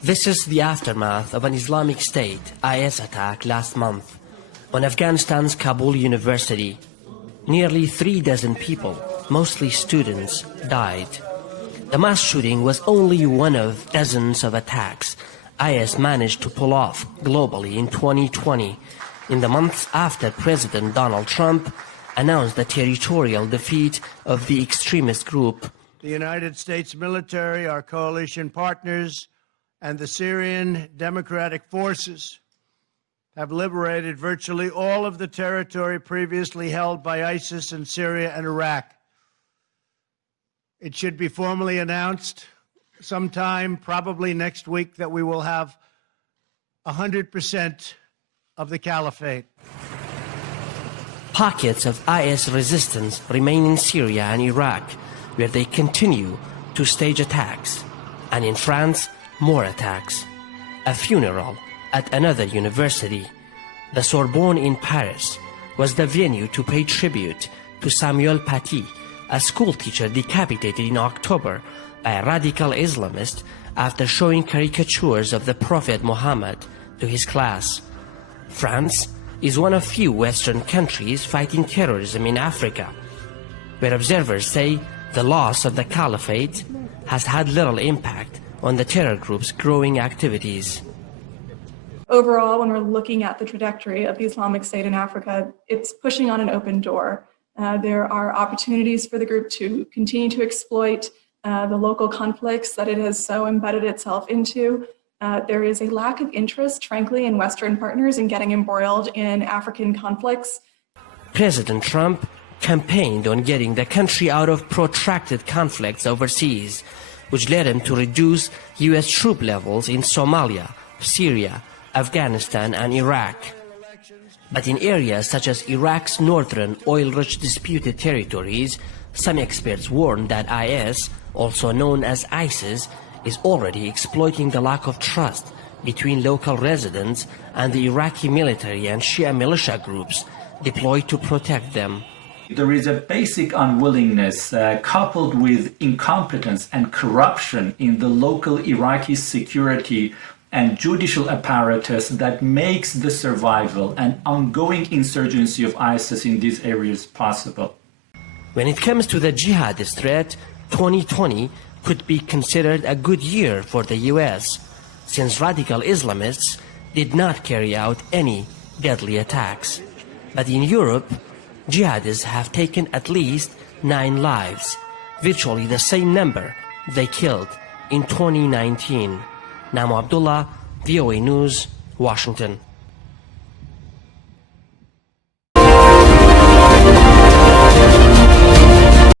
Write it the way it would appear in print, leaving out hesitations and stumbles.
This is the aftermath of an Islamic State IS attack last month on Afghanistan's Kabul University. Nearly 36 people, mostly students, died. The mass shooting was only one of dozens of attacks IS managed to pull off globally in 2020, in the months after President Donald Trump announced the territorial defeat of the extremist group. The United States military, our coalition partners, and the Syrian Democratic Forces have liberated virtually all of the territory previously held by ISIS in Syria and Iraq. It should be formally announced sometime, probably next week, that we will have 100% of the caliphate. Pockets of IS resistance remain in Syria and Iraq, where they continue to stage attacks. And in France, more attacks. A funeral at another university, the Sorbonne in Paris, was the venue to pay tribute to Samuel Paty, a schoolteacher decapitated in October by a radical Islamist after showing caricatures of the Prophet Muhammad to his class. France is one of few Western countries fighting terrorism in Africa, where observers say the loss of the caliphate has had little impact on the terror group's growing activities. Overall, when we're looking at the trajectory of the Islamic State in Africa, it's pushing on an open door. There are opportunities for the group to continue to exploit the local conflicts that it has so embedded itself into. There is a lack of interest, frankly, in Western partners in getting embroiled in African conflicts. President Trump campaigned on getting the country out of protracted conflicts overseas, which led him to reduce U.S. troop levels in Somalia, Syria, Afghanistan, and Iraq. But in areas such as Iraq's northern oil-rich disputed territories, some experts warn that IS, also known as ISIS, is already exploiting the lack of trust between local residents and the Iraqi military and Shia militia groups deployed to protect them. There is a basic unwillingness coupled with incompetence and corruption in the local Iraqi security and judicial apparatus that makes the survival and ongoing insurgency of ISIS in these areas possible. When it comes to the jihadist threat, 2020 could be considered a good year for the US, since radical Islamists did not carry out any deadly attacks. But in Europe, jihadists have taken at least 9 lives, virtually the same number they killed in 2019. Namo Abdulla, VOA News, Washington.